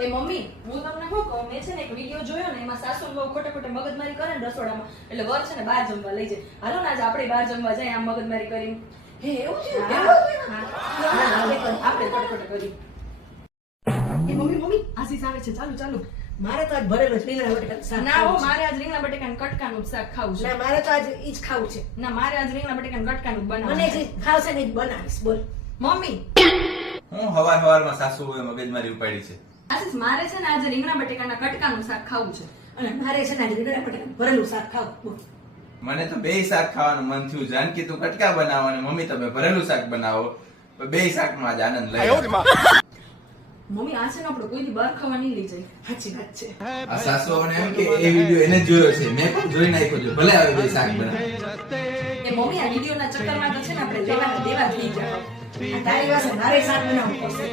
એ mummy હું તમને શું કહું, મેં છે ને એક વિડીયો જોયો ને એમાં સાસુ બહુ ખોટે ખોટે મગજમારી કરે ને રસોડામાં, એટલે વર છે ને બહાર જમવા લઈ જાય. હાલો ને આજે આપણે બહાર જમવા જાય આમ મગજમારી કરીને. હે એવું છે? આપણે ખોટે કરી. એ મમ્મી આશીષ આવે છે, ચાલુ ચાલુ. મારે તો આજ ભરેલો જ રીંગણા બટેકાનું શાક ના હો, ખાવું છે. મારે આજ રીંગણા બટેકાનું કટકાનું શાક ખાવું છે. ના મારે તો આજ ઈ જ ખાવું છે. ના મારે આજ રીંગણા બટેકાનું કટકાનું બનાવવું મને છે. જે ખાવશે ને ઈ જ બનાવીશ. બોલ. મમ્મી હું હવારમાં સાસુએ મગજમારી ઉપાડી છે. આશીષ મારે છે ને આજે રીંગણા બટેકાના કટકાનું શાક ખાવું છે. અને મારે છે ને આજે રીંગણા બટેકાનું ભરેલું શાક ખાવું. બોલ. મને તો બેય શાક ખાવાનું મન થયું. જાનકી તું કટકા બનાવો અને મમ્મી તમે ભરેલું શાક બનાવો. બેય શાકનો આજ આનંદ લઈ. મમ્મી આ છે ને આપણે કોઈથી બહાર ખાવા નહીં લઈ જાય. સાચી વાત છે. આ સાસુઓને એમ કે એ વિડિયો એને જ જોયો છે, મેં પણ જોઈ નાખ્યો છે. ભલે આવે બેય શાક બનાવે. એ મમ્મી આ વિડીયોના ચક્કરમાં તો છે ને આપણે લેવાના દેવા થઈ જાય. આ તારી પાસે મારે શાક બનાવવું પડશે.